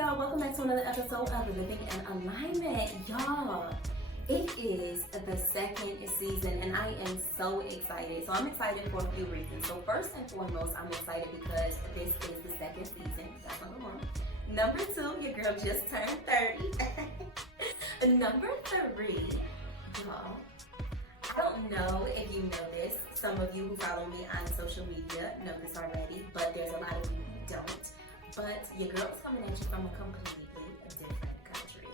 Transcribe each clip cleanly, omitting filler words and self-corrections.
y'all? Welcome back to another episode of Living in Alignment. Y'all, it is the second season and I am so excited. So I'm excited for a few reasons. So first and foremost, I'm excited because this is the second season. That's number one. Number two, your girl just turned 30. Number three, y'all, I don't know if you know this. Some of you who follow me on social media know this already, but there's a lot of you who don't. But your girl's coming at you from a completely different country.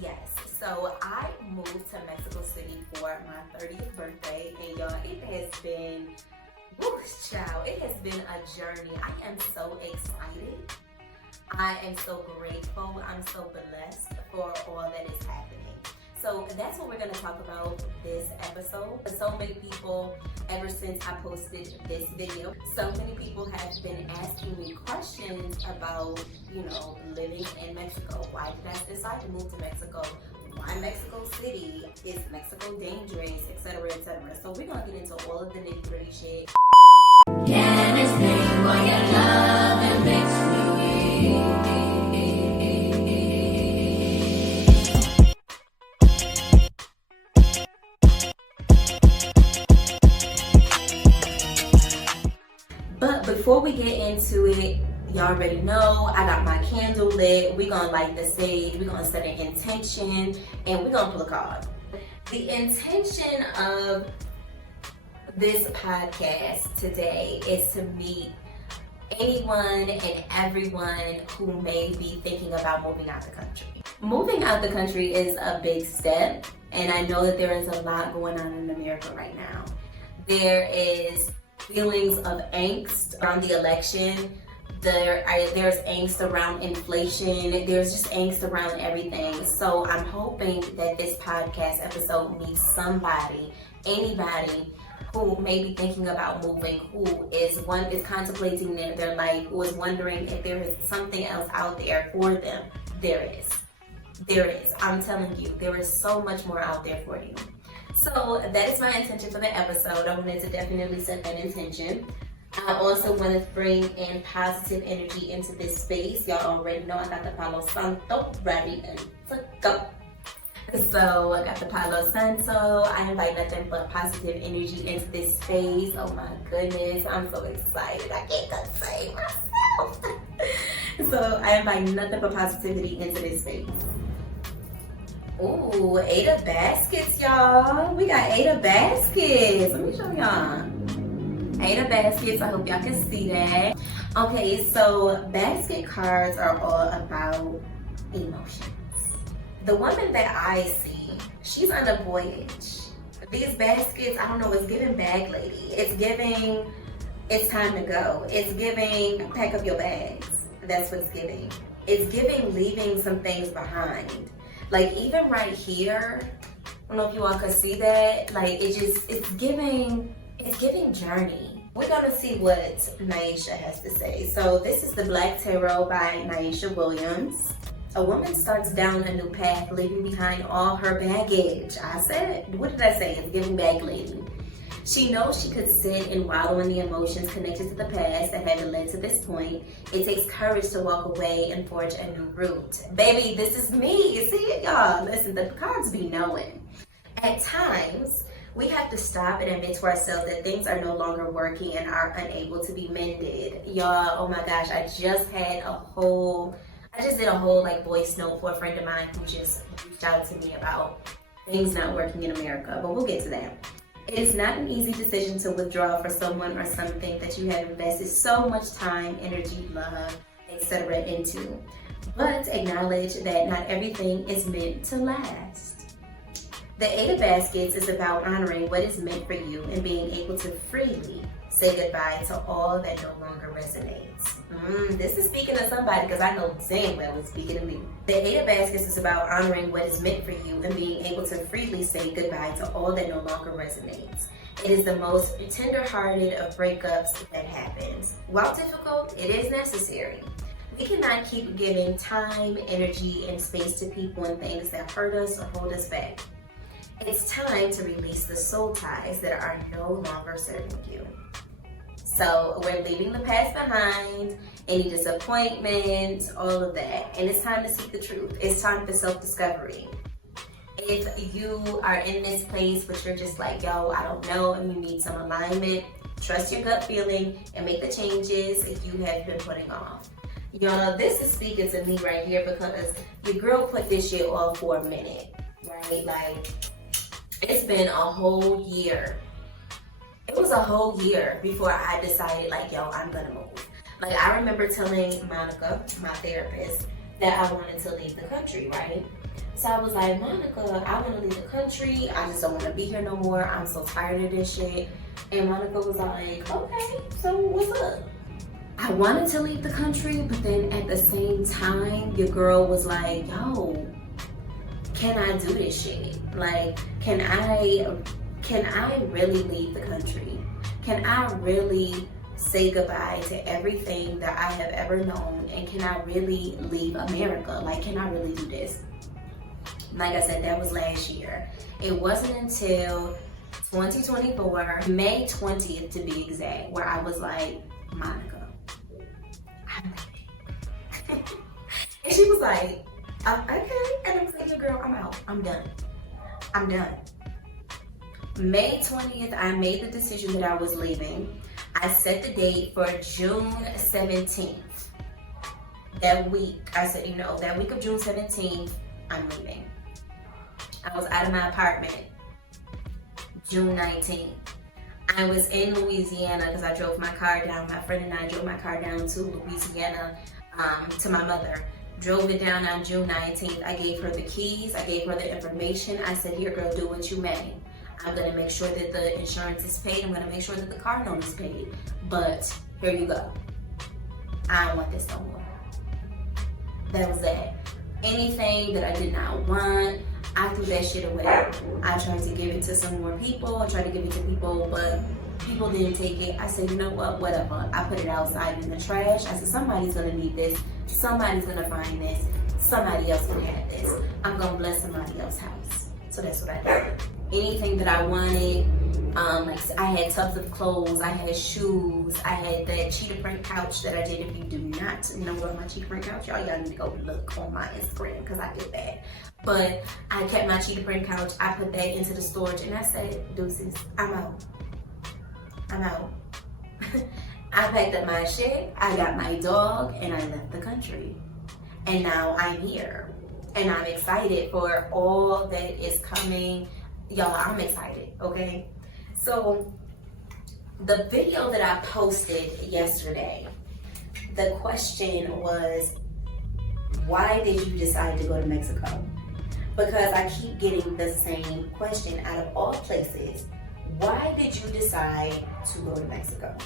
Yes, so I moved to Mexico City for my 30th birthday, and y'all, it has been, whoosh, child, it has been a journey. I am so excited. I am so grateful. I'm so blessed for all that is happening. So that's what we're going to talk about this episode. So many people, ever since I posted this video, so many people have been asking me questions about, living in Mexico. Why did I decide to move to Mexico? Why Mexico City? Is Mexico dangerous? Etc., etc. So we're going to get into all of the nitty-gritty shit. Can explain why your love makes me weak. But before we get into it, y'all already know I got my candle lit. We're gonna light the sage, we're gonna set an intention, and we're gonna pull a card. The intention of this podcast today is to meet anyone and everyone who may be thinking about moving out the country. Moving out the country is a big step, and I know that there is a lot going on in America right now. There is feelings of angst around the election. There's angst around inflation. There's just angst around everything. So I'm hoping that this podcast episode meets somebody, anybody who may be thinking about moving, who is contemplating their life, who is wondering if there is something else out there for them. There is. I'm telling you, there is so much more out there for you. So that is my intention for the episode. I wanted to definitely set that intention. I also want to bring in positive energy into this space. Y'all already know I got the Palo Santo ready and to go. So I got the Palo Santo. I invite nothing but positive energy into this space. Oh my goodness, I'm so excited. I can't contain myself. So I invite nothing but positivity into this space. Ooh, 8 of baskets, y'all. We got 8 of baskets. Let me show y'all. 8 of baskets. I hope y'all can see that. Okay, so basket cards are all about emotions. The woman that I see, she's on a voyage. These baskets, I don't know, it's giving bag lady. It's giving, it's time to go. It's giving, pack up your bags. That's what it's giving. It's giving leaving some things behind. Like even right here, I don't know if you all can see that. Like it's giving journey. We're gonna see what Naisha has to say. So this is the Black Tarot by Naisha Williams. A woman starts down a new path, leaving behind all her baggage. What did I say? It's giving bag lady. She knows she could sit and wallow in the emotions connected to the past that haven't led to this point. It takes courage to walk away and forge a new route. Baby, this is me. You see it, y'all? Listen, the cards be knowing. At times, we have to stop and admit to ourselves that things are no longer working and are unable to be mended. Y'all, oh my gosh, I just did a whole voice note for a friend of mine who just reached out to me about things not working in America, but we'll get to that. It is not an easy decision to withdraw for someone or something that you have invested so much time, energy, love, etc. into. But acknowledge that not everything is meant to last. The 8 of baskets is about honoring what is meant for you and being able to freely say goodbye to all that no longer resonates. This is speaking to somebody because I know damn well it's speaking to me. The 8 of baskets is about honoring what is meant for you and being able to freely say goodbye to all that no longer resonates. It is the most tender-hearted of breakups that happens. While difficult, it is necessary. We cannot keep giving time, energy, and space to people and things that hurt us or hold us back. It's time to release the soul ties that are no longer serving you. So we're leaving the past behind any disappointment, all of that. And it's time to seek the truth. It's time for self-discovery. If you are in this place but you're just like, yo, I don't know, and you need some alignment, trust your gut feeling and make the changes if you have been putting off. Y'all, this is speaking to me right here because your girl put this shit off for a minute, right? Like, it's been a whole year. It was a whole year before I decided, like, yo, I'm gonna move. Like, I remember telling Monica, my therapist, that I wanted to leave the country, right? So I was like, Monica, I want to leave the country. I just don't want to be here no more. I'm so tired of this shit. And Monica was like, okay, so what's up? I wanted to leave the country, but then at the same time, your girl was like, yo, can I do this shit? Like, can I really leave the country? Can I really say goodbye to everything that I have ever known? And can I really leave America? Like, can I really do this? Like I said, that was last year. It wasn't until 2024, May 20th to be exact, where I was like, Monica, I'm leaving. And she was like, okay. And I was like, girl, I'm out. I'm done. I'm done. May 20th, I made the decision that I was leaving. I set the date for June 17th. That week, I said, you know, that week of June 17th, I'm leaving. I was out of my apartment June 19th. I was in Louisiana because I drove my car down. My friend and I drove my car down to Louisiana to my mother. Drove it down on June 19th. I gave her the keys. I gave her the information. I said, here, girl, do what you may. I'm going to make sure that the insurance is paid. I'm going to make sure that the car note is paid. But here you go. I don't want this no more. That was that. Anything that I did not want, I threw that shit away. I tried to give it to some more people. I tried to give it to people, but people didn't take it. I said, you know what, whatever. I put it outside in the trash. I said, somebody's gonna need this. Somebody's gonna find this. Somebody else gonna have this. I'm gonna bless somebody else's house. So that's what I did. Anything that I wanted, like I had tubs of clothes, I had shoes, I had that cheetah print couch that I did. If you do not know what my cheetah print couch, y'all need to go look on my Instagram because I did that. But I kept my cheetah print couch, I put that into the storage, and I said, deuces, I'm out. I'm out. I packed up my shit, I got my dog, and I left the country. And now I'm here. And I'm excited for all that is coming. Y'all, I'm excited, okay? So, the video that I posted yesterday, the question was, why did you decide to go to Mexico? Because I keep getting the same question out of all places. Why did you decide to go to Mexico?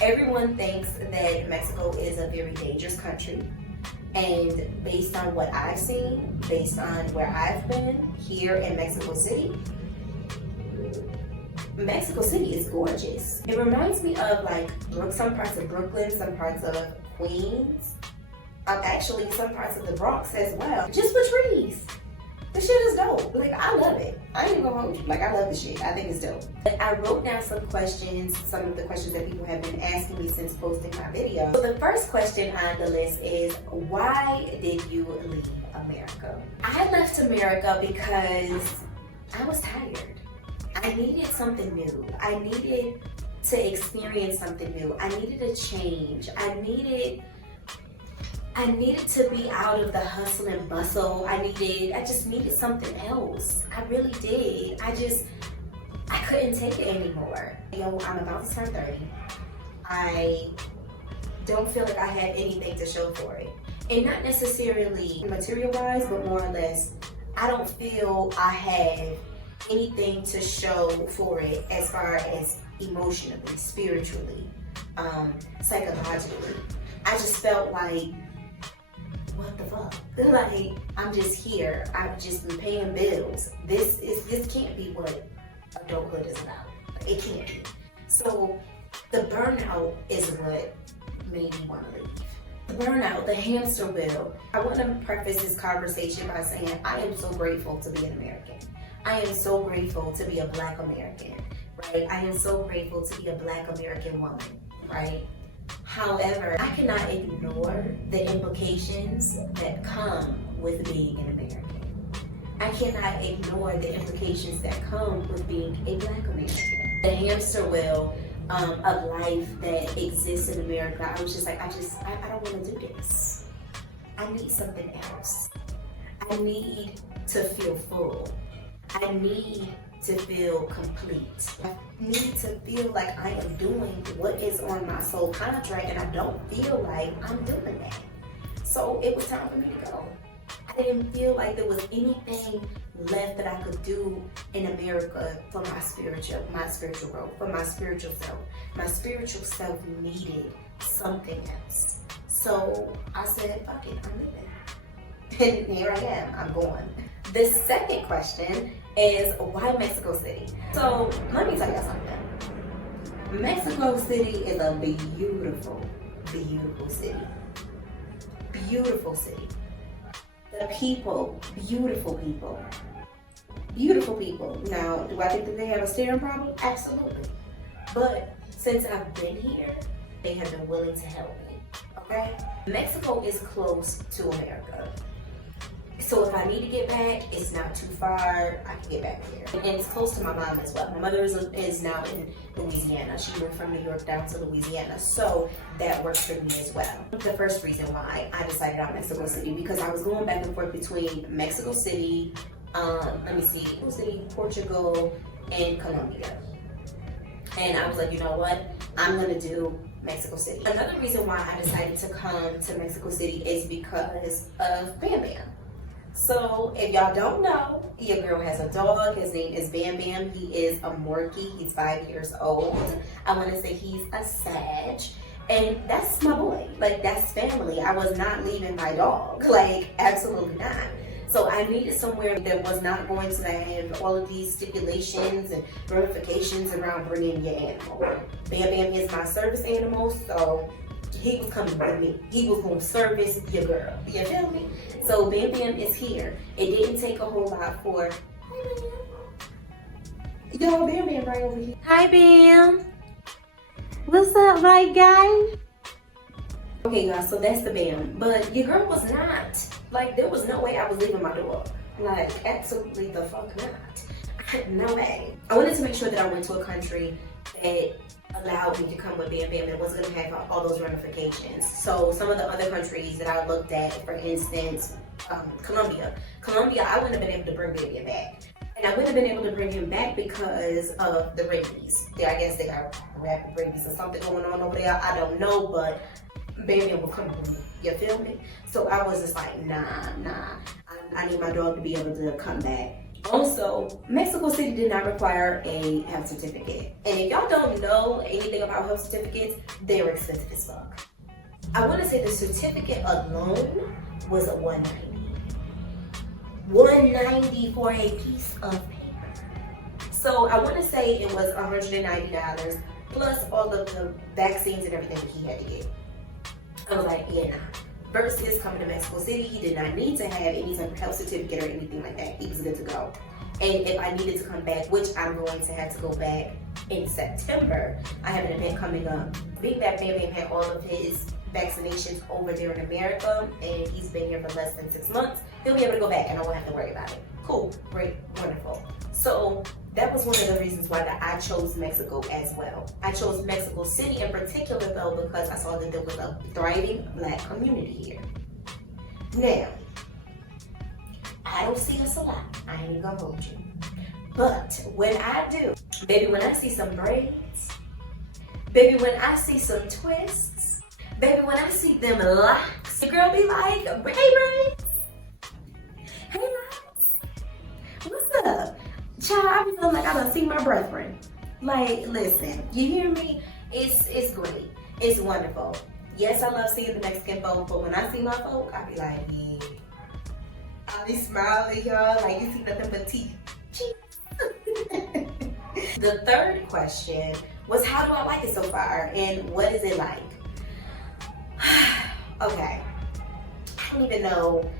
Everyone thinks that Mexico is a very dangerous country. And based on what I've seen, based on where I've been here in Mexico City is gorgeous. It reminds me of like some parts of Brooklyn, some parts of Queens, actually some parts of the Bronx as well. Just for trees. The shit is dope. Like, I love it. I ain't gonna hold you. Like, I love the shit. I think it's dope. But I wrote down some questions, some of the questions that people have been asking me since posting my video. So the first question on the list is, why did you leave America? I left America because I was tired. I needed something new. I needed to experience something new. I needed a change. I needed to be out of the hustle and bustle. I just needed something else. I really did. I couldn't take it anymore. Yo, I'm about to turn 30. I don't feel like I have anything to show for it. And not necessarily material-wise, but more or less, I don't feel I have anything to show for it as far as emotionally, spiritually, psychologically. I just felt like, what the fuck? Like, I'm just here. I've just been paying bills. This can't be what adulthood is about. It can't be. So the burnout is what made me want to leave. The burnout, the hamster wheel. I want to preface this conversation by saying I am so grateful to be an American. I am so grateful to be a Black American, right? I am so grateful to be a Black American woman, right? However, I cannot ignore the implications that come with being an American. I cannot ignore the implications that come with being a Black American. The hamster wheel of life that exists in America, I was just like, I don't want to do this. I need something else. I need to feel full. I need to feel complete. I need to feel like I am doing what is on my soul contract, and I don't feel like I'm doing that. So it was time for me to go. I didn't feel like there was anything left that I could do in America for my spiritual growth, for my spiritual self. My spiritual self needed something else. So I said, fuck it, I'm leaving. And here I am, I'm going. The second question is, why Mexico City? So let me tell you something. Mexico City is a beautiful, beautiful city. Beautiful city. The people, beautiful people. Beautiful people. Now, do I think that they have a steering problem? Absolutely. But since I've been here, they have been willing to help me. Okay? Mexico is close to America. So if I need to get back, it's not too far. I can get back here. And it's close to my mom as well. My mother is now in Louisiana. She moved from New York down to Louisiana. So that works for me as well. The first reason why I decided on Mexico City, because I was going back and forth between Mexico City, Mexico City, Portugal, and Colombia. And I was like, you know what? I'm gonna do Mexico City. Another reason why I decided to come to Mexico City is because of Bam Bam. So if y'all don't know, your girl has a dog. His name is Bam Bam. He is a Morkie. He's 5 years old. I want to say he's a Sag. And that's my boy. Like, that's family. I was not leaving my dog. Like, absolutely not. So I needed somewhere that was not going to have all of these stipulations and ramifications around bringing your animal. Bam Bam is my service animal, so he was coming with me. He was going to service your girl. You feel me? So Bam Bam is here. It didn't take a whole lot for... Yo, Bam Bam right over here. Hi, Bam. What's up, my guy? Okay, guys, so that's the Bam. But your girl was not. Like, there was no way I was leaving my door. Like, absolutely the fuck not. No way. I wanted to make sure that I went to a country that allowed me to come with Bam Bam and wasn't going to have all those ramifications. So some of the other countries that I looked at, for instance, Colombia, I wouldn't have been able to bring Bam Bam back. And I wouldn't have been able to bring him back because of the rabies. I guess they got rapid rabies or something going on over there. I don't know, but Bam Bam will come with me. You feel me? So I was just like, nah. I need my dog to be able to come back. Also, Mexico City did not require a health certificate. And if y'all don't know anything about health certificates, they're expensive as fuck. I want to say the certificate alone was a $190. $190 for a piece of paper. So I want to say it was $190 plus all of the vaccines and everything that he had to get. I was like, yeah, nah. Versus coming to Mexico City, he did not need to have any type of health certificate or anything like that. He was good to go. And if I needed to come back, which I'm going to have to go back in September, I have an event coming up. Being that Bam Bam had all of his vaccinations over there in America, and he's been here for less than 6 months, he'll be able to go back and I won't have to worry about it. Cool, great, wonderful. So that was one of the reasons why that I chose Mexico as well. I chose Mexico City in particular though because I saw that there was a thriving Black community here. Now, I don't see us a lot. I ain't gonna hold you. But when I do, baby, when I see some braids, baby, when I see some twists, baby, when I see them locks, the girl be like, hey, braids. Hey, locks. What's up? Child, I be feeling like I done see my brethren. Like, listen, you hear me? It's great. It's wonderful. Yes, I love seeing the Mexican folk, but when I see my folk, I be like, yeah. I be smiling, y'all, like you see nothing but teeth. The third question was, how do I like it so far? And what is it like? Okay. I don't even know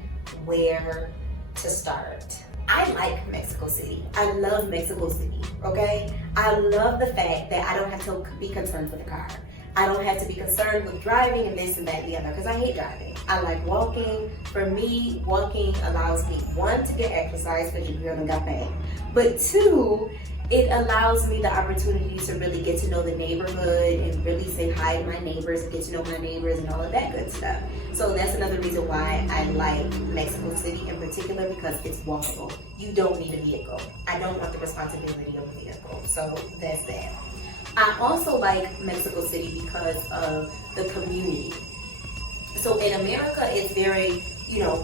where to start. I like Mexico City. I love Mexico City, okay? I love the fact that I don't have to be concerned for the car. I don't have to be concerned with driving and this and that and the other, because I hate driving. I like walking. For me, walking allows me, one, to get exercise because your girl done got back, but two, it allows me the opportunity to really get to know the neighborhood and really say hi to my neighbors and get to know my neighbors and all of that good stuff. So that's another reason why I like Mexico City in particular, because it's walkable. You don't need a vehicle. I don't want the responsibility of a vehicle. So that's that. I also like Mexico City because of the community. So in America, it's very,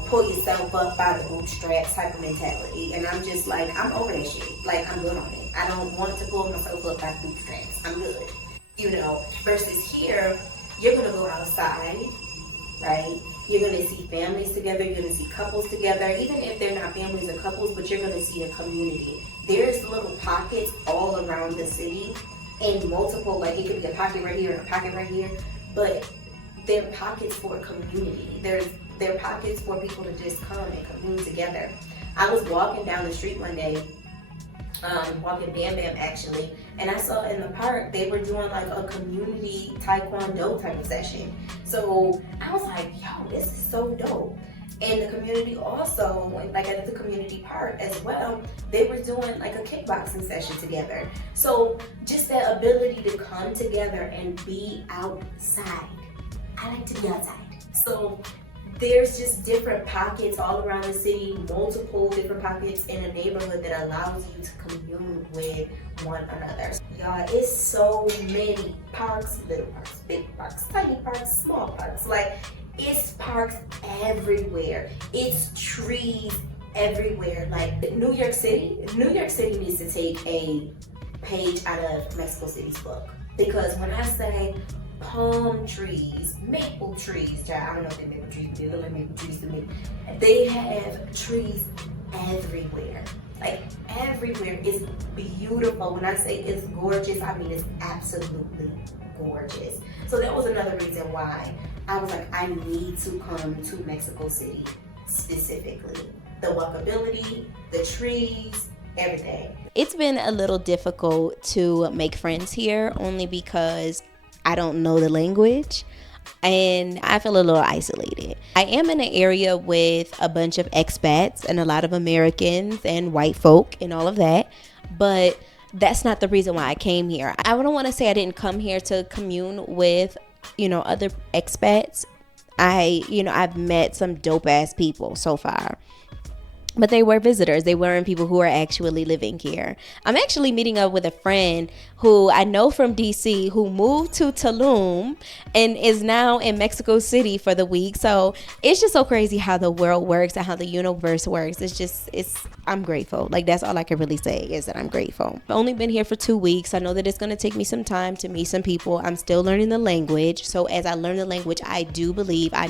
pull yourself up by the bootstraps type of mentality. And I'm just like, I'm over that shit. Like, I'm good on it. I don't want to pull myself up by the bootstraps. I'm good. Versus here, you're going to go outside, right? You're going to see families together. You're going to see couples together. Even if they're not families or couples, but you're going to see a community. There's little pockets all around the city in multiple, like it could be a pocket right here and a pocket right here, but they're pockets for community. They're pockets for people to just come and commune together. I was walking down the street one day, walking Bam Bam actually, and I saw in the park they were doing like a community taekwondo type of session. So I was like, yo, this is so dope. And the community also, like at the community park as well, they were doing like a kickboxing session together. So just that ability to come together and be outside. I like to be outside. So there's just different pockets all around the city, multiple different pockets in a neighborhood that allows you to commune with one another. Y'all, it's so many parks, little parks, big parks, tiny parks, small parks. Like, it's parks everywhere. It's trees everywhere. Like New York City needs to take a page out of Mexico City's book. Because when I say palm trees, maple trees, I don't know if they're maple trees, but they look like maple trees to me. They have trees everywhere. Like everywhere. It's beautiful. When I say it's gorgeous, I mean it's absolutely gorgeous. So that was another reason why I was like, I need to come to Mexico City specifically. The walkability, the trees, everything. It's been a little difficult to make friends here only because I don't know the language and I feel a little isolated. I am in an area with a bunch of expats and a lot of Americans and white folk and all of that, but that's not the reason why I came here. I don't want to say I didn't come here to commune with other expats. I've met some dope ass people so far, but they were visitors. They weren't people who are actually living here. I'm actually meeting up with a friend who I know from DC who moved to Tulum and is now in Mexico City for the week. So it's just so crazy how the world works and how the universe works. I'm grateful. Like, that's all I can really say is that I'm grateful. I've only been here for 2 weeks. I know that it's going to take me some time to meet some people. I'm still learning the language. So as I learn the language, I do believe, I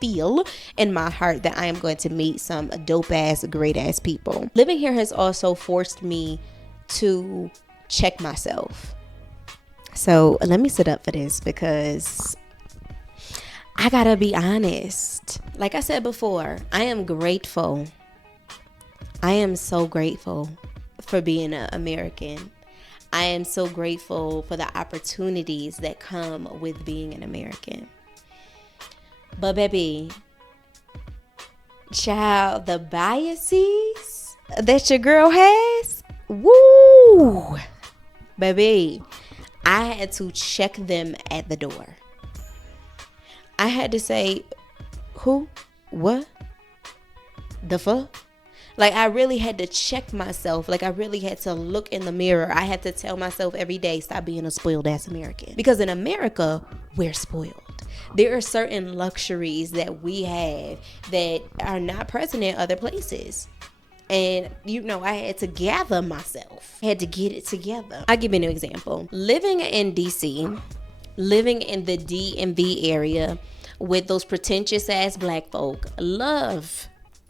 feel in my heart that I am going to meet some dope ass, great ass people. Living here has also forced me to check myself. So let me sit up for this because I gotta be honest. Like I said before, I am grateful. I am so grateful for being an American. I am so grateful for the opportunities that come with being an American. But baby, child, the biases that your girl has, woo, baby, I had to check them at the door. I had to say, who, what, the fuck? Like, I really had to check myself. Like, I really had to look in the mirror. I had to tell myself every day, stop being a spoiled ass American. Because in America, we're spoiled. There are certain luxuries that we have that are not present in other places. And, I had to gather myself. I had to get it together. I'll give you an example. Living in DC, living in the DMV area with those pretentious ass black folk, love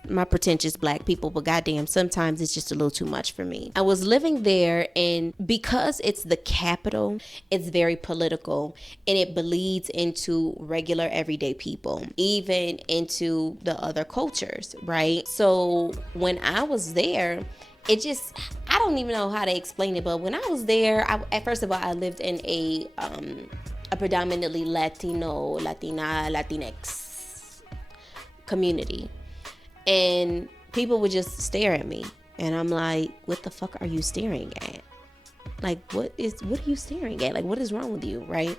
my pretentious black people, but goddamn, sometimes it's just a little too much for me. I was living there, and because it's the capital, it's very political, and it bleeds into regular everyday people, even into the other cultures, right? So when I was there, I don't even know how to explain it, but when I was there, first of all, I lived in a a predominantly Latinx community. And people would just stare at me. And I'm like, what the fuck are you staring at? Like, what are you staring at? Like, what is wrong with you, right?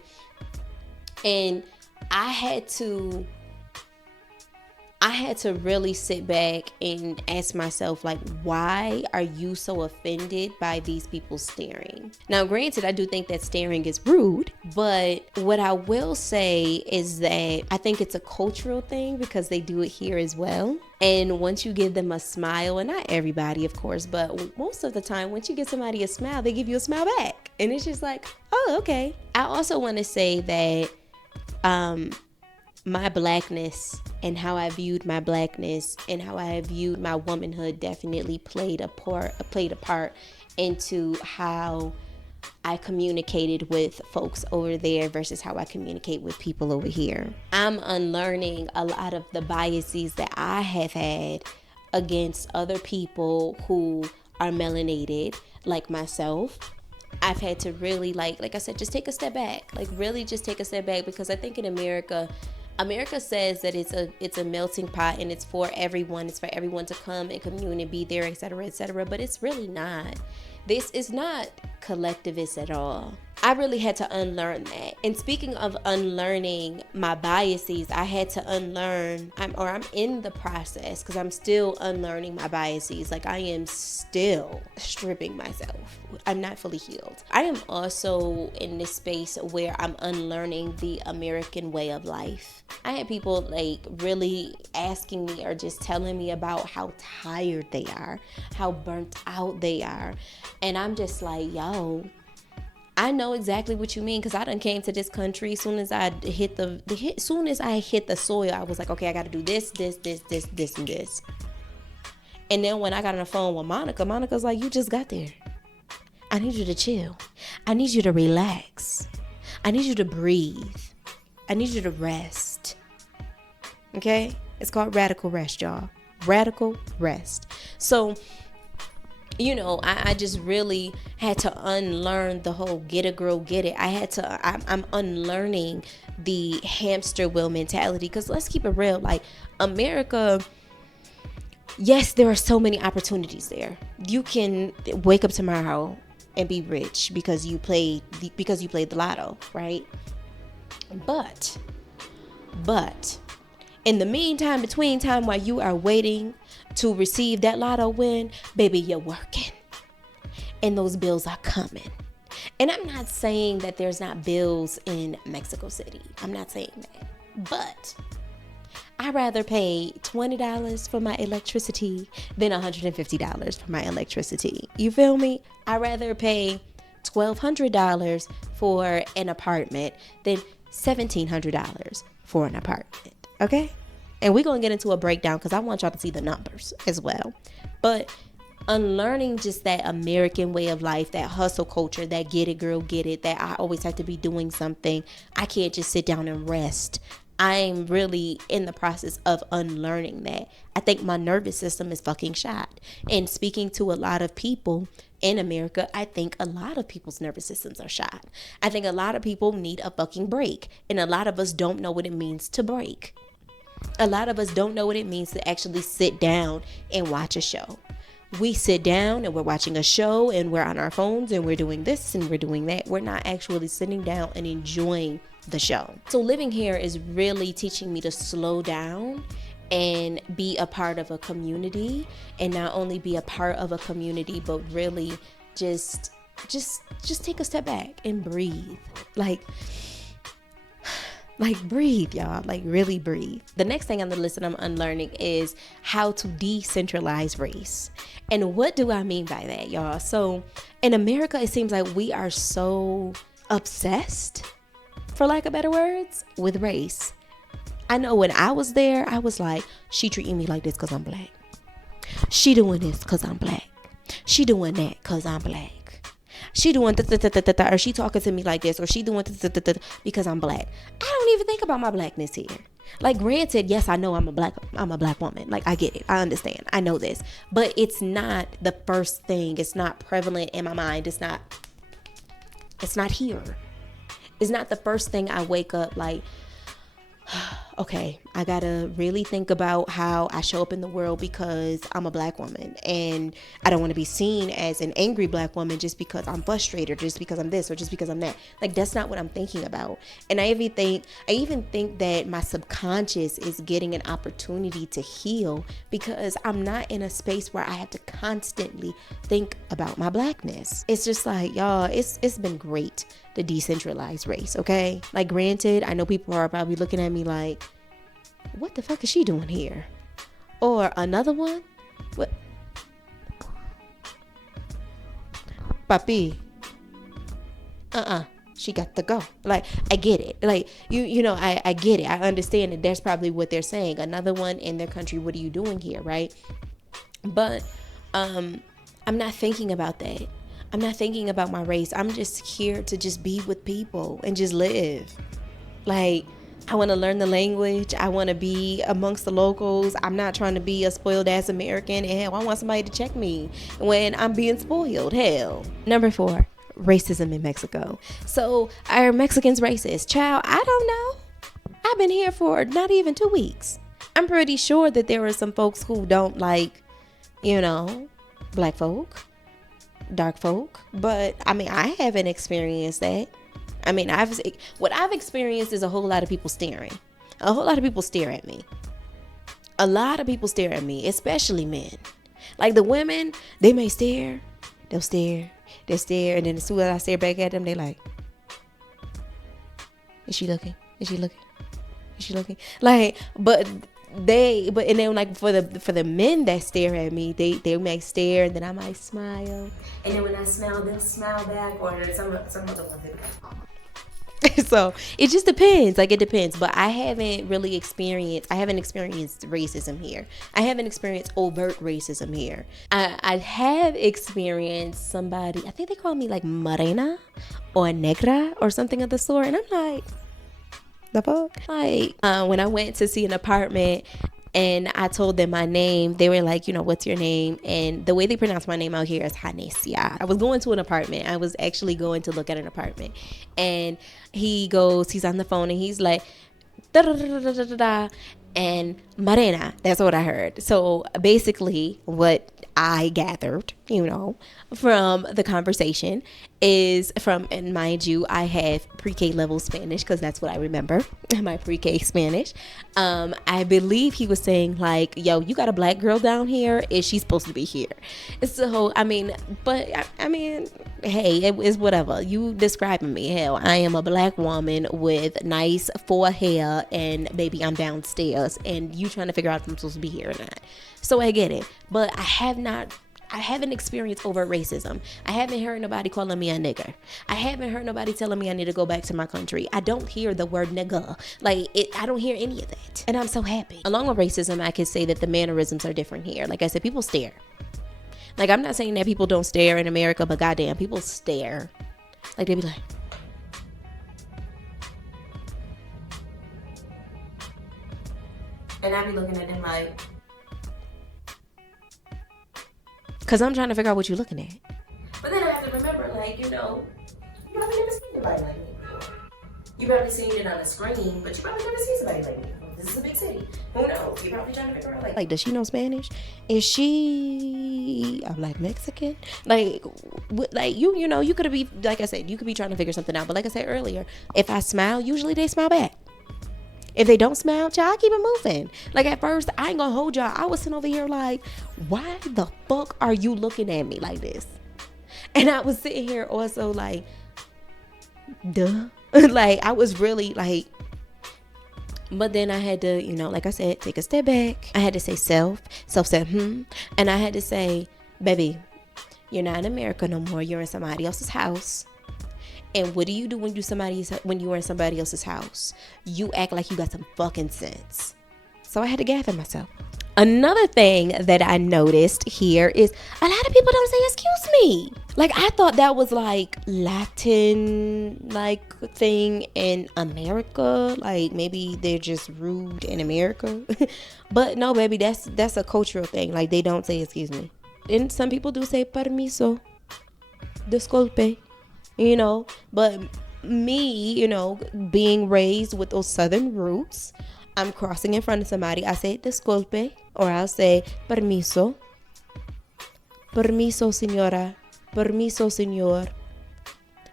And I had to really sit back and ask myself, like, why are you so offended by these people staring? Now, granted, I do think that staring is rude, but what I will say is that I think it's a cultural thing because they do it here as well. And once you give them a smile, and not everybody, of course, but most of the time, once you give somebody a smile, they give you a smile back. And it's just like, oh, okay. I also want to say that my blackness and how I viewed my blackness and how I viewed my womanhood definitely played a part into how I communicated with folks over there versus how I communicate with people over here. I'm unlearning a lot of the biases that I have had against other people who are melanated like myself. I've had to really, like I said, just take a step back. Like, really just take a step back, because I think in America says that it's a melting pot and it's for everyone. It's for everyone to come and commune and be there, etc., etc. But it's really not. This is not collectivist at all. I really had to unlearn that. And speaking of unlearning my biases, I had to unlearn, I'm in the process, because I'm still unlearning my biases. Like, I am still stripping myself. I'm not fully healed. I am also in this space where I'm unlearning the American way of life. I had people like really asking me or just telling me about how tired they are, how burnt out they are. And I'm just like, yo, I know exactly what you mean, because I done came to this country. Soon as I hit the soil, I was like, okay, I got to do this, and this. And then when I got on the phone with Monica's like, you just got there. I need you to chill. I need you to relax. I need you to breathe. I need you to rest. Okay? It's called radical rest, y'all. Radical rest. So, you know, I just really had to unlearn the whole get a girl, get it. I'm unlearning the hamster wheel mentality, because let's keep it real. Like, America, yes, there are so many opportunities there. You can wake up tomorrow and be rich because you played the lotto, right? But in the meantime, between time while you are waiting to receive that lotto win, baby, you're working. And those bills are coming. And I'm not saying that there's not bills in Mexico City. I'm not saying that. But I'd rather pay $20 for my electricity than $150 for my electricity. You feel me? I'd rather pay $1,200 for an apartment than $1,700 for an apartment. Okay? And we're going to get into a breakdown because I want y'all to see the numbers as well. But unlearning just that American way of life, that hustle culture, that get it, girl, get it, that I always have to be doing something. I can't just sit down and rest. I'm really in the process of unlearning that. I think my nervous system is fucking shot. And speaking to a lot of people in America, I think a lot of people's nervous systems are shot. I think a lot of people need a fucking break. And a lot of us don't know what it means to break. A lot of us don't know what it means to actually sit down and watch a show. We sit down and we're watching a show and we're on our phones and we're doing this and we're doing that. We're not actually sitting down and enjoying the show. So living here is really teaching me to slow down and be a part of a community, and not only be a part of a community, but really just take a step back and breathe. Like breathe, y'all. Like, really breathe. The next thing on the list that I'm unlearning is how to decentralize race. And what do I mean by that, y'all? So in America, it seems like we are so obsessed, for lack of better words, with race. I know when I was there, I was like, she treating me like this because I'm black. She doing this because I'm black. She doing that because I'm black. She doing or she talking to me like this, or she doing because I'm black. I don't even think about my blackness here. Like, granted, yes, I know I'm a black woman. Like, I get it. I understand. I know this. But it's not the first thing. It's not prevalent in my mind. It's not here. It's not the first thing I wake up like, okay, I gotta really think about how I show up in the world because I'm a black woman, and I don't want to be seen as an angry black woman just because I'm frustrated, or just because I'm this, or just because I'm that. Like, that's not what I'm thinking about. And I even think that my subconscious is getting an opportunity to heal because I'm not in a space where I have to constantly think about my blackness. It's just like, y'all, it's been great, the decentralized race, okay? Like, granted, I know people are probably looking at me like, what the fuck is she doing here? Or another one, what? Papi, she got to go. Like, I get it. Like, you know, I get it. I understand that that's probably what they're saying. Another one in their country, what are you doing here, right? But I'm not thinking about that. I'm not thinking about my race. I'm just here to just be with people and just live. Like, I want to learn the language. I want to be amongst the locals. I'm not trying to be a spoiled ass American. And hell, I want somebody to check me when I'm being spoiled. Hell. Number 4, racism in Mexico. So, are Mexicans racist? Child, I don't know. I've been here for not even 2 weeks. I'm pretty sure that there are some folks who don't like, you know, black folk, dark folk. But, I mean, I haven't experienced that. I mean, what I've experienced is a whole lot of people staring. A whole lot of people stare at me. A lot of people stare at me, especially men. Like, the women, they may stare. They'll stare. They'll stare. And then as soon as I stare back at them, they like, is she looking? Is she looking? Is she looking? Like, and then like for the men that stare at me, they might stare, and then I might smile. And then when I smile, they'll smile back, or some other ones. So it just depends. Like, it depends. But I haven't experienced racism here. I haven't experienced overt racism here. I have experienced somebody, I think they call me like morena or negra or something of the sort. And I'm like, the fuck? Like, when I went to see an apartment and I told them my name, they were like, you know, what's your name? And the way they pronounce my name out here is Hanesia. I was going to an apartment. I was actually going to look at an apartment. And he's on the phone and he's like, da da da da da da. And morena, that's what I heard. So basically what I gathered, you know, from the conversation is and mind you, I have pre-K level Spanish because that's what I remember, my pre-K Spanish. I believe he was saying like, yo, you got a black girl down here, is she supposed to be here? So, I mean, hey, it is whatever. You describing me. Hell, I am a black woman with nice full hair and baby, I'm downstairs and you trying to figure out if I'm supposed to be here or not. So I get it, but I haven't experienced overt racism. I haven't heard nobody calling me a nigger. I haven't heard nobody telling me I need to go back to my country. I don't hear the word nigga. I don't hear any of that. And I'm so happy. Along with racism, I can say that the mannerisms are different here. Like I said, people stare. Like, I'm not saying that people don't stare in America, but goddamn, people stare. Like, they be like, and I be looking at them like, because I'm trying to figure out what you're looking at. But then I have to remember, like, you know, you probably never seen anybody like me before. You probably seen it on the screen, but you probably never seen somebody like me. This is a big city. Who knows? You're probably trying to figure out, like, does she know Spanish? Is she a black Mexican? Like, you know, you could be, like I said, you could be trying to figure something out. But like I said earlier, if I smile, usually they smile back. If they don't smile, y'all keep it moving. Like, at first, I ain't gonna hold y'all. I was sitting over here like, why the fuck are you looking at me like this? And I was sitting here also like, duh. Like, I was really like, but then I had to, you know, like I said, take a step back. I had to say self said, and I had to say, baby, you're not in America no more. You're in somebody else's house. And what do you do when you are in somebody else's house? You act like you got some fucking sense. So I had to gather myself. Another thing that I noticed here is a lot of people don't say excuse me. Like, I thought that was like Latin like thing in America. Like, maybe they're just rude in America. But no, baby, that's a cultural thing. Like, they don't say excuse me. And some people do say permiso, disculpe. You know, but me, being raised with those southern roots, I'm crossing in front of somebody, I say disculpe, or I'll say permiso. Permiso, señora. Permiso, señor.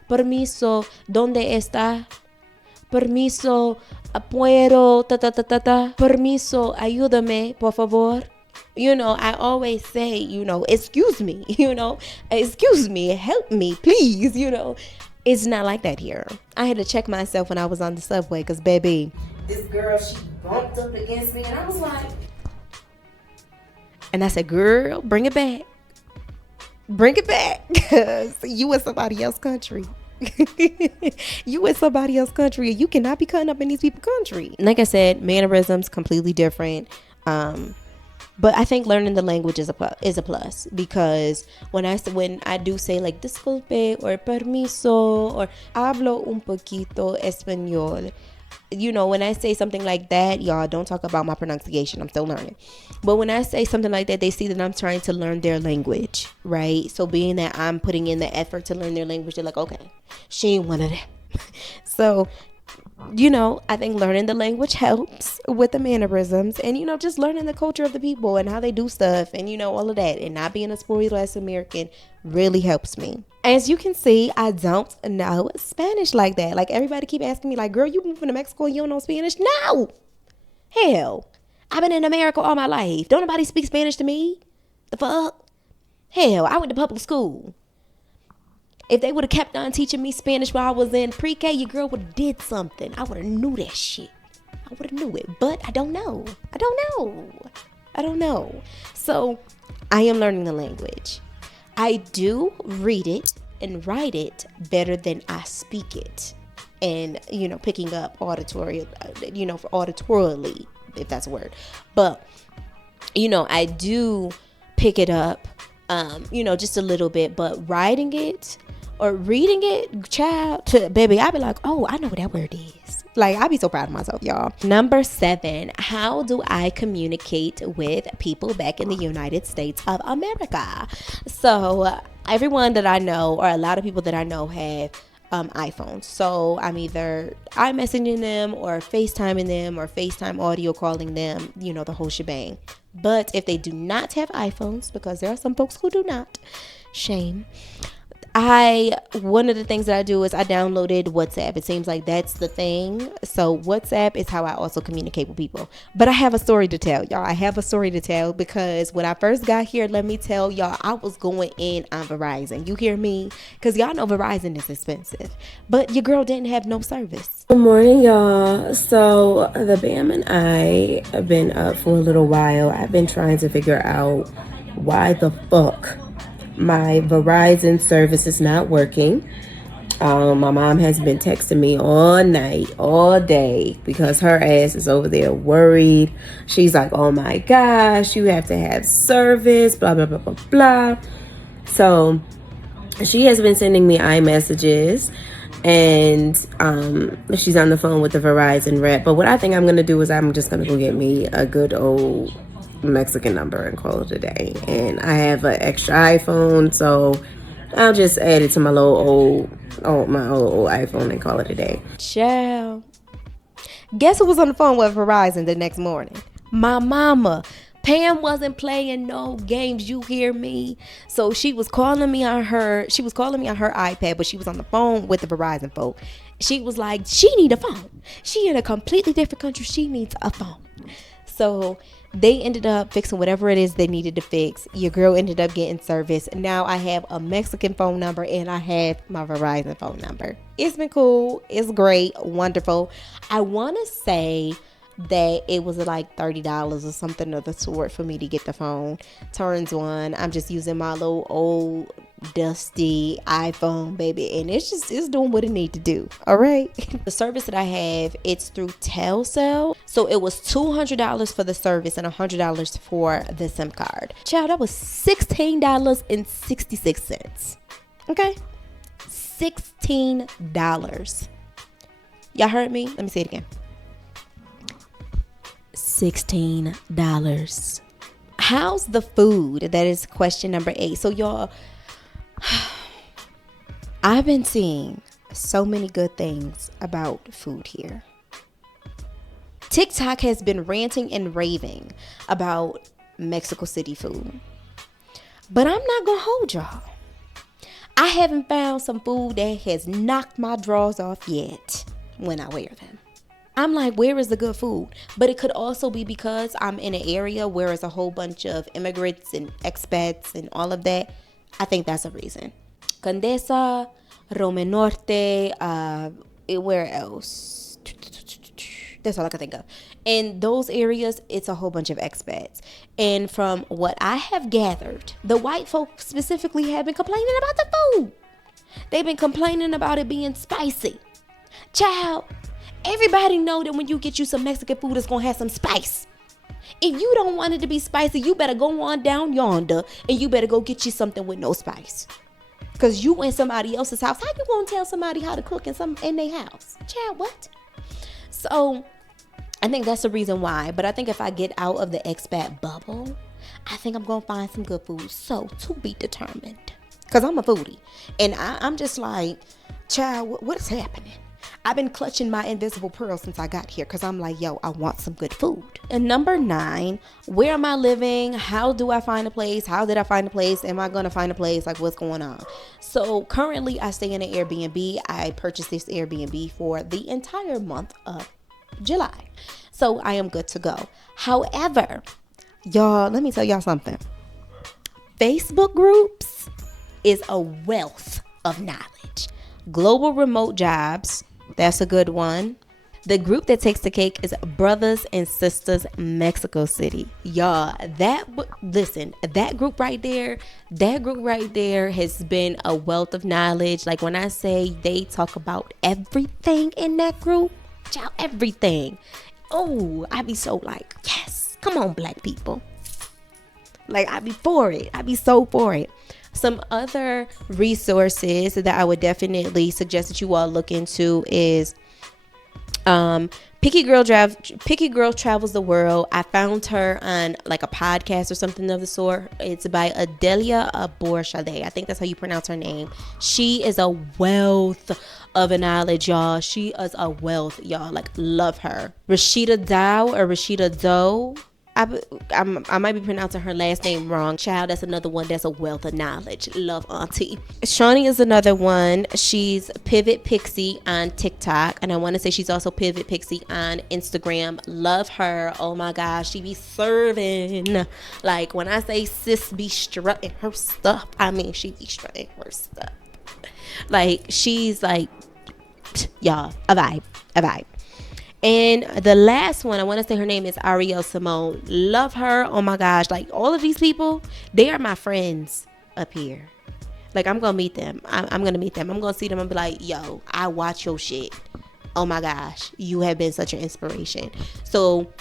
Permiso, ¿dónde está? Permiso, puedo, ta ta ta ta ta. Permiso, ayúdame, por favor. I always say, excuse me, excuse me, help me, please, It's not like that here. I had to check myself when I was on the subway because, baby, This girl, she bumped up against me, and I was like, and I said, girl, bring it back. Bring it back, because you in somebody else's country. You in somebody else's country, and you cannot be cutting up in these people's country. Like I said, mannerisms completely different. But I think learning the language is a plus, because when I do say like disculpe or permiso or hablo un poquito español, when I say something like that, y'all don't talk about my pronunciation. I'm still learning. But when I say something like that, they see that I'm trying to learn their language, right? So being that I'm putting in the effort to learn their language, they're like, okay, she ain't one of them. So, I think learning the language helps with the mannerisms and, just learning the culture of the people and how they do stuff and, all of that. And not being a spoiled ass American really helps me. As you can see, I don't know Spanish like that. Like, everybody keep asking me, like, girl, you moving to Mexico and you don't know Spanish? No! Hell, I've been in America all my life. Don't nobody speak Spanish to me? The fuck? Hell, I went to public school. If they would have kept on teaching me Spanish while I was in pre-K, your girl would have did something. I would have knew that shit. I would have knew it. But I don't know. I don't know. So I am learning the language. I do read it and write it better than I speak it. And, picking up auditorially, if that's a word. But, I do pick it up, just a little bit. But writing it or reading it, child, baby, I be like, oh, I know what that word is. Like, I be so proud of myself, y'all. Number 7, how do I communicate with people back in the United States of America? So everyone that I know, or a lot of people that I know, have iPhones. So I'm either iMessaging them or FaceTiming them or FaceTime audio calling them, the whole shebang. But if they do not have iPhones, because there are some folks who do not, shame, one of the things that I do is I downloaded WhatsApp. It seems like that's the thing. So WhatsApp is how I also communicate with people. But I have a story to tell, y'all. I have a story to tell because when I first got here, let me tell y'all, I was going in on Verizon. You hear me? Because y'all know Verizon is expensive. But your girl didn't have no service. Good morning, y'all. So the Bam and I have been up for a little while. I've been trying to figure out why the fuck my Verizon service is not working. My mom has been texting me all night, all day, because her ass is over there worried. She's like, oh my gosh, you have to have service, blah, blah, blah, blah, blah. So she has been sending me iMessages, and she's on the phone with the Verizon rep. But what I think I'm going to do is I'm just going to go get me a good old Mexican number and call it a day. And I have an extra iPhone, so I'll just add it to my little old iPhone and call it a day. Ciao. Guess who was on the phone with Verizon the next morning? My mama. Pam wasn't playing no games, you hear me? So she was calling me on her iPad, but she was on the phone with the Verizon folk. She was like, she need a phone. She in a completely different country. She needs a phone. So they ended up fixing whatever it is they needed to fix. Your girl ended up getting service. Now I have a Mexican phone number and I have my Verizon phone number. It's been cool. It's great. Wonderful. I want to say that it was like $30 or something of the sort for me to get the phone. Turns one, I'm just using my little old dusty iPhone, baby, and it's doing what it need to do. All right. The service that I have, it's through Telcel, so it was $200 for the service and $100 for the SIM card. Child, that was $16.66. Okay, $16. Y'all heard me? Let me say it again. $16. How's the food? That is question number 8. So y'all, I've been seeing so many good things about food here. TikTok has been ranting and raving about Mexico City food. But I'm not gonna hold y'all. I haven't found some food that has knocked my drawers off yet when I wear them. I'm like, where is the good food? But it could also be because I'm in an area where there's a whole bunch of immigrants and expats and all of that. I think that's a reason. Condesa, Rome Norte, where else? That's all I can think of. In those areas, it's a whole bunch of expats. And from what I have gathered, the white folk specifically have been complaining about the food. They've been complaining about it being spicy. Child, everybody know that when you get you some Mexican food, it's going to have some spice. If you don't want it to be spicy, you better go on down yonder and you better go get you something with no spice. Because you in somebody else's house. How you going to tell somebody how to cook in their house? Child, what? So I think that's the reason why. But I think if I get out of the expat bubble, I think I'm going to find some good food. So to be determined. Because I'm a foodie. And I'm just like, child, what is happening? I've been clutching my invisible pearl since I got here because I'm like, yo, I want some good food. And number 9, where am I living? How do I find a place? How did I find a place? Am I going to find a place? Like, what's going on? So currently I stay in an Airbnb. I purchased this Airbnb for the entire month of July. So I am good to go. However, y'all, let me tell y'all something. Facebook groups is a wealth of knowledge. Global remote jobs. That's a good one. The group that takes the cake is Brothers and Sisters Mexico City. Y'all, that group right there has been a wealth of knowledge. Like when I say they talk about everything in that group, child, everything. Oh, I be so like, yes, come on, black people. Like I be for it. I be so for it. Some other resources that I would definitely suggest that you all look into is Picky Girl Travels the World. I found her on like a podcast or something of the sort. It's by Adelia Borshade. I think that's how you pronounce her name. She is a wealth of knowledge, y'all. She is a wealth, y'all. Like, love her. Rashida Doe. I might be pronouncing her last name wrong. Child, that's another one that's a wealth of knowledge. Love auntie. Shawnee is another one. She's Pivot Pixie on TikTok. And I want to say she's also Pivot Pixie on Instagram. Love her. Oh my gosh. She be serving. Like when I say sis be strutting her stuff, I mean she be strutting her stuff. Like she's like, y'all, a vibe. And the last one, I want to say her name is Ariel Simone. Love her. Oh my gosh. Like all of these people, they are my friends up here. Like I'm going to meet them. I'm going to meet them. I'm going to see them and be like, yo, I watch your shit. Oh my gosh. You have been such an inspiration. So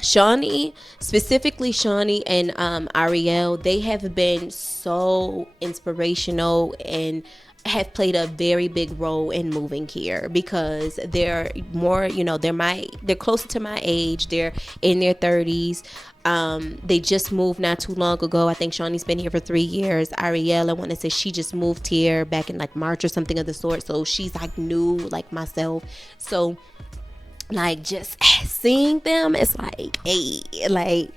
Shawnee, specifically Shawnee and Ariel, they have been so inspirational and have played a very big role in moving here because they're more, they're closer to my age. They're in their 30s. They just moved not too long ago. I think Shawnee's been here for 3 years. Ariel, I want to say she just moved here back in like March or something of the sort. So she's like new like myself. So like just seeing them, it's like, hey, like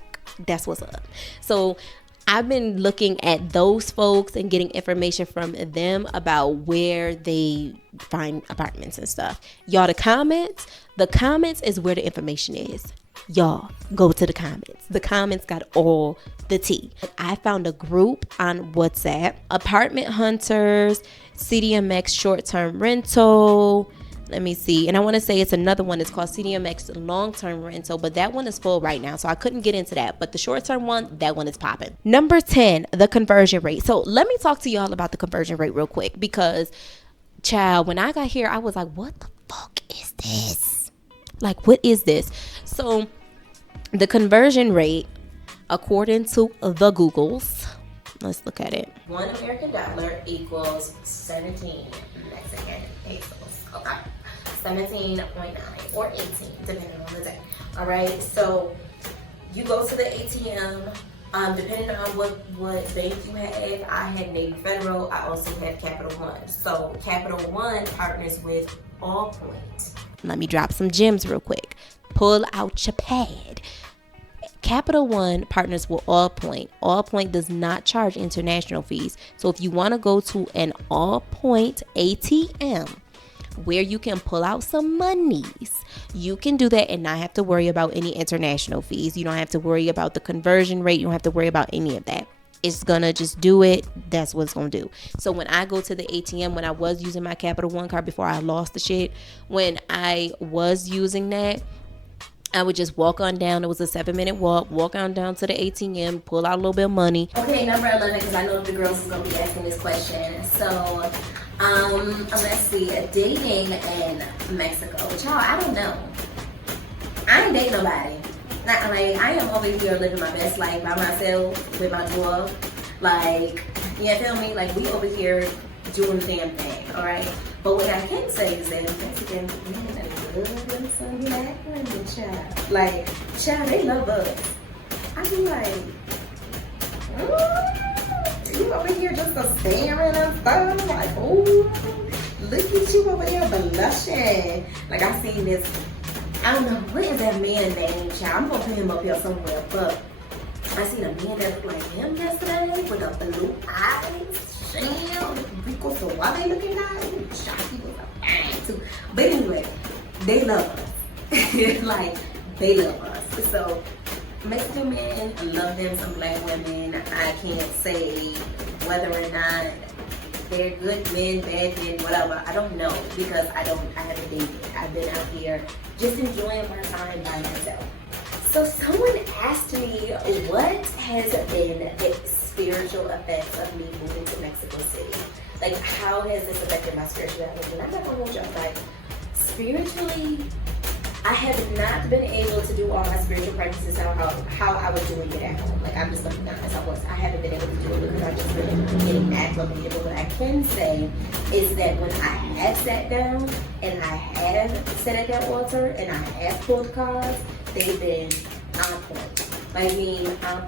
that's what's up. So I've been looking at those folks and getting information from them about where they find apartments and stuff. Y'all, the comments is where the information is. Y'all, go to the comments. The comments got all the tea. I found a group on WhatsApp, Apartment Hunters, CDMX short-term rental. Let me see. And I want to say it's another one. It's called CDMX long-term rental, but that one is full right now. So I couldn't get into that. But the short-term one, that one is popping. Number 10, the conversion rate. So let me talk to y'all about the conversion rate real quick because, child, when I got here, I was like, what the fuck is this? Like, what is this? So the conversion rate, according to the Googles, let's look at it. $1 American dollar equals 17 Mexican pesos. Okay. 17.9 or 18 depending on the day. All right, so you go to the ATM Depending on what bank you have, I have Navy Federal. I also have Capital One. So Capital One partners with Allpoint. Let me drop some gems real quick. Pull out your pad. Capital One partners with Allpoint. Allpoint does not charge international fees. So if you want to go to an Allpoint ATM where you can pull out some monies, you can do that and not have to worry about any international fees. You don't have to worry about the conversion rate. You don't have to worry about any of that. It's gonna just do it. That's what it's gonna do. So when I go to the ATM, when I was using my Capital One card before I lost the shit, when I was using that, I would just walk on down. It was a 7-minute walk on down to the ATM, pull out a little bit of money. Okay, number 11, because I know the girls is gonna be asking this question. So, let's see, dating in Mexico. Child, I don't know. I ain't dating nobody. Not like I am over here living my best life by myself with my dog. Like, you feel me? Like we over here doing the damn thing, all right? But what I can say is that Mexican men love them some black women, child. Like, child, they love us. I be like, you over here just a staring and stuff. Like, oh, look at you over here blushing. Like I seen this. I don't know, what is that man name, child? I'm gonna put him up here somewhere, but I seen a man that looked like him yesterday with a blue eyes, sham, Rico Suave looking guy. He was a bang too. But anyway, they love us. Like, they love us. So, Mexican men love them some black women. I can't say whether or not they're good men, bad men, whatever. I don't know because I haven't dated. I've been out here just enjoying my time by myself. So someone asked me what has been the spiritual effects of me moving to Mexico City. Like, how has this affected my spirituality? And I'm not gonna hold y'all, like, spiritually, I have not been able to do all my spiritual practices how I was doing it at home. Like, I'm just looking at as I haven't been able to do it because I've just been getting acclimated. But what I can say is that when I have sat down and I have sat at that altar and I have pulled cards, they've been on point. Like, on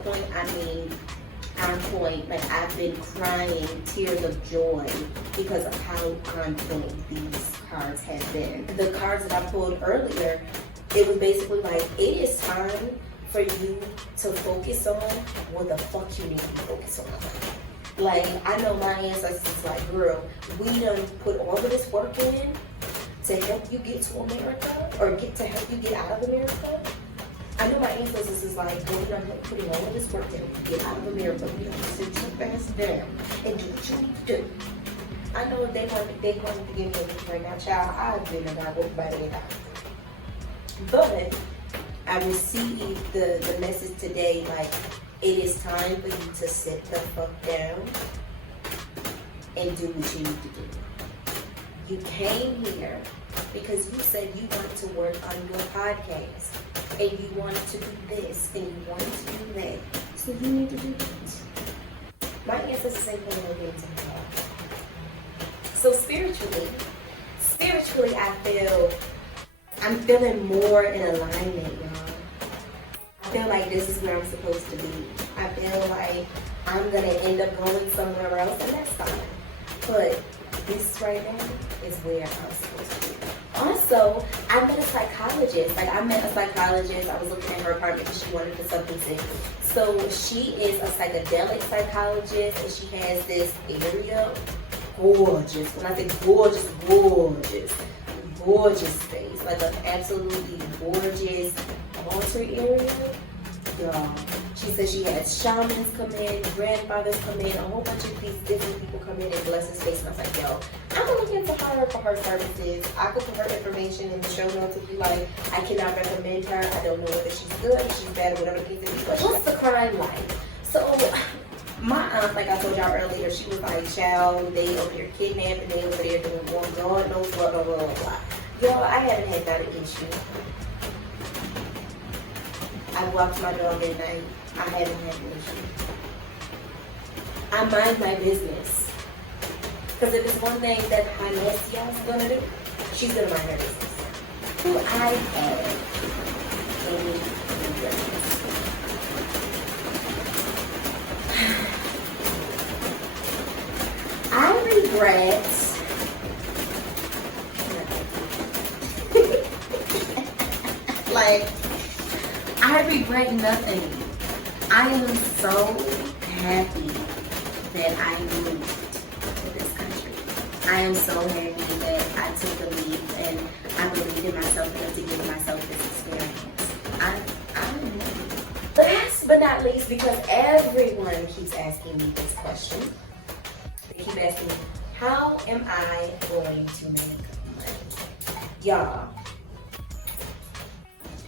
point. Like, I've been crying tears of joy because of how on point these cards have been. The cards that I pulled earlier, it was basically like, it is time for you to focus on what the fuck you need to focus on. Like, I know my ancestors like, girl, we done put all of this work in to help you get to America or to help you get out of America. I know my ancestors is like, well, we done putting all of this work in to get out of America. We have to sit your ass down and do what you need to do. I know if they wanted to give me a gift right now, child, I've been about everybody in house. But I received the message today, like, it is time for you to sit the fuck down and do what you need to do. You came here because you said you wanted to work on your podcast and you wanted to do this and you wanted to do that. So you need to do it. My ancestors ain't going to get into that. So spiritually, I'm feeling more in alignment, y'all. I feel like this is where I'm supposed to be. I feel like I'm gonna end up going somewhere else, and that's fine. But this right now is where I'm supposed to be. Also, I met a psychologist. I was looking at her apartment because she wanted to something sick. So she is a psychedelic psychologist, and she has this area. Gorgeous. When I say gorgeous, gorgeous space. Like an absolutely gorgeous altar area. Y'all. She says she has shamans come in, grandfathers come in, a whole bunch of these different people come in and bless the space. And I was like, yo, I'm gonna look into her for her services. I could put her information in the show notes if you like. I cannot recommend her. I don't know whether she's good, she's bad, or whatever the case is. But what's the crime like? So my aunt, like I told y'all earlier, she was like, child, they over here kidnapping, they over there doing more God knows what, blah, blah, blah, blah. Y'all, I haven't had that issue. I walked my dog at night. I haven't had an issue. I mind my business. Because if it's one thing that Hanesia is going to do, she's going to mind her business. Do I have any regrets? regret. Like, I regret nothing. I am so happy that I moved to this country. I am so happy that I took the leap and I believed in myself enough to give myself this experience. I'm last but not least, because everyone keeps asking me this question. They keep asking me, how am I going to make money? Y'all,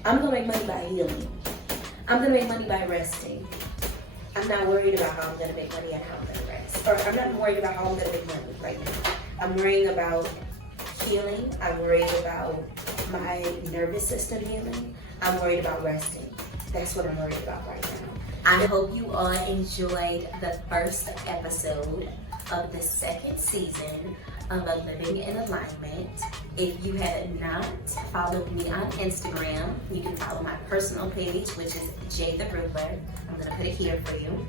I'm gonna make money by healing. I'm gonna make money by resting. I'm not worried about how I'm gonna make money and how I'm gonna rest. Or I'm not worried about how I'm gonna make money right now. I'm worrying about healing. I'm worried about my nervous system healing. I'm worried about resting. That's what I'm worried about right now. I hope you all enjoyed the first episode of the second season of A Living in Alignment. If you have not followed me on Instagram, you can follow my personal page, which is Jay the Ruler. I'm gonna put it here for you.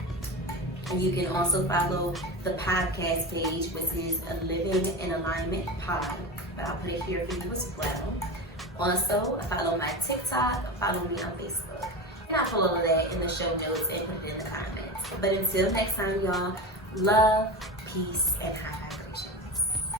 And you can also follow the podcast page, which is A Living in Alignment Pod. But I'll put it here for you as well. Also, follow my TikTok, follow me on Facebook. And I'll put all of that in the show notes and put it in the comments. But until next time, y'all, love, peace, and high.